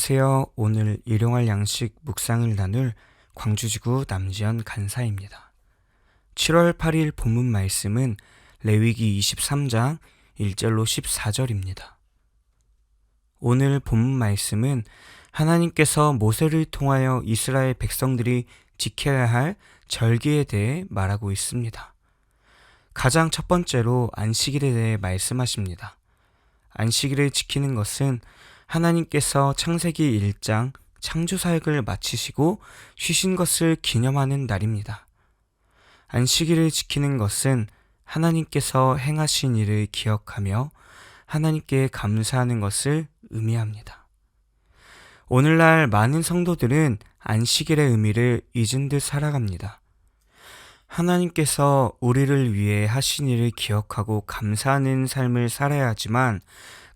안녕하세요. 오늘 일용할 양식 묵상을 나눌 광주지구 남지연 간사입니다. 7월 8일 본문 말씀은 레위기 23장 1절로 14절입니다. 오늘 본문 말씀은 하나님께서 모세를 통하여 이스라엘 백성들이 지켜야 할 절기에 대해 말하고 있습니다. 가장 첫 번째로 안식일에 대해 말씀하십니다. 안식일을 지키는 것은 하나님께서 창세기 1장 창조사역을 마치시고 쉬신 것을 기념하는 날입니다. 안식일을 지키는 것은 하나님께서 행하신 일을 기억하며 하나님께 감사하는 것을 의미합니다. 오늘날 많은 성도들은 안식일의 의미를 잊은 듯 살아갑니다. 하나님께서 우리를 위해 하신 일을 기억하고 감사하는 삶을 살아야 하지만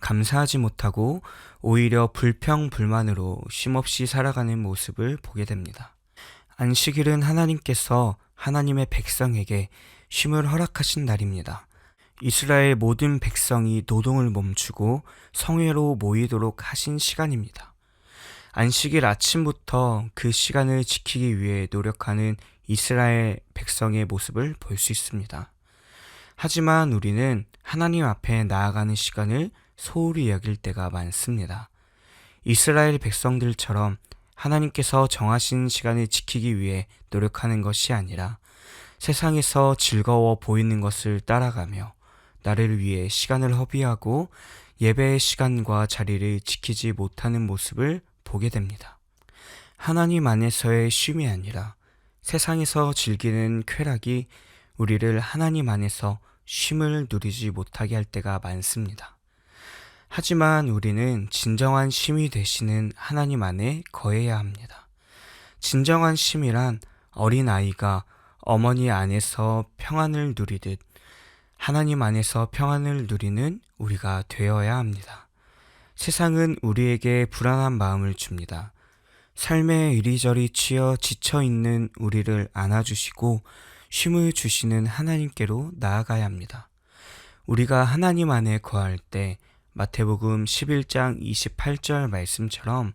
감사하지 못하고 오히려 불평불만으로 쉼없이 살아가는 모습을 보게 됩니다. 안식일은 하나님께서 하나님의 백성에게 쉼을 허락하신 날입니다. 이스라엘 모든 백성이 노동을 멈추고 성회로 모이도록 하신 시간입니다. 안식일 아침부터 그 시간을 지키기 위해 노력하는 이스라엘 백성의 모습을 볼 수 있습니다. 하지만 우리는 하나님 앞에 나아가는 시간을 소홀히 여길 때가 많습니다. 이스라엘 백성들처럼 하나님께서 정하신 시간을 지키기 위해 노력하는 것이 아니라 세상에서 즐거워 보이는 것을 따라가며 나를 위해 시간을 허비하고 예배의 시간과 자리를 지키지 못하는 모습을 보게 됩니다. 하나님 안에서의 쉼이 아니라 세상에서 즐기는 쾌락이 우리를 하나님 안에서 쉼을 누리지 못하게 할 때가 많습니다. 하지만 우리는 진정한 쉼이 되시는 하나님 안에 거해야 합니다. 진정한 쉼이란 어린 아이가 어머니 안에서 평안을 누리듯 하나님 안에서 평안을 누리는 우리가 되어야 합니다. 세상은 우리에게 불안한 마음을 줍니다. 삶에 이리저리 치여 지쳐있는 우리를 안아주시고 쉼을 주시는 하나님께로 나아가야 합니다. 우리가 하나님 안에 거할 때 마태복음 11장 28절 말씀처럼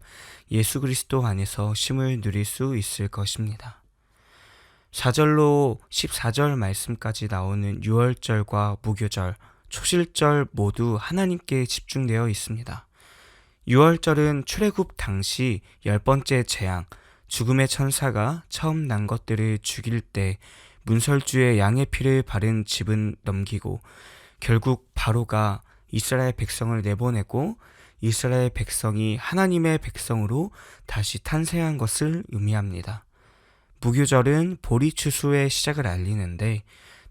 예수 그리스도 안에서 쉼을 누릴 수 있을 것입니다. 4절로 14절 말씀까지 나오는 유월절과 무교절, 초실절 모두 하나님께 집중되어 있습니다. 유월절은 출애굽 당시 10번째 재앙, 죽음의 천사가 처음 난 것들을 죽일 때 문설주에 양의 피를 바른 집은 넘기고 결국 바로가 이스라엘 백성을 내보내고 이스라엘 백성이 하나님의 백성으로 다시 탄생한 것을 의미합니다. 무교절은 보리 추수의 시작을 알리는데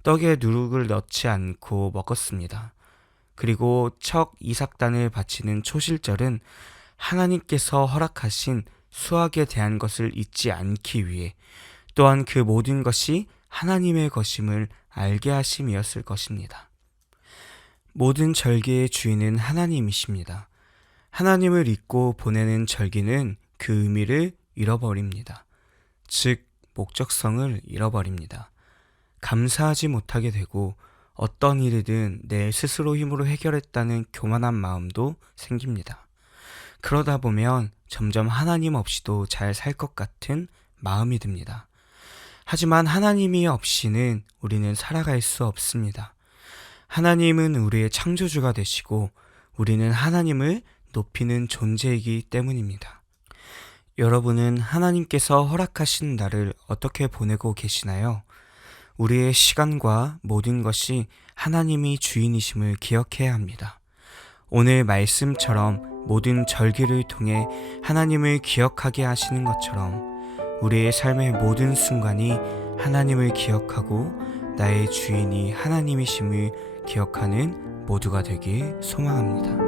떡에 누룩을 넣지 않고 먹었습니다. 그리고 척 이삭단을 바치는 초실절은 하나님께서 허락하신 수확에 대한 것을 잊지 않기 위해 또한 그 모든 것이 하나님의 것임을 알게 하심이었을 것입니다. 모든 절기의 주인은 하나님이십니다. 하나님을 잊고 보내는 절기는 그 의미를 잃어버립니다. 즉, 목적성을 잃어버립니다. 감사하지 못하게 되고 어떤 일이든 내 스스로 힘으로 해결했다는 교만한 마음도 생깁니다. 그러다 보면 점점 하나님 없이도 잘 살 것 같은 마음이 듭니다. 하지만 하나님이 없이는 우리는 살아갈 수 없습니다. 하나님은 우리의 창조주가 되시고 우리는 하나님을 높이는 존재이기 때문입니다. 여러분은 하나님께서 허락하신 날을 어떻게 보내고 계시나요? 우리의 시간과 모든 것이 하나님이 주인이심을 기억해야 합니다. 오늘 말씀처럼 모든 절기를 통해 하나님을 기억하게 하시는 것처럼 우리의 삶의 모든 순간이 하나님을 기억하고 나의 주인이 하나님이심을 기억하는 모두가 되길 소망합니다.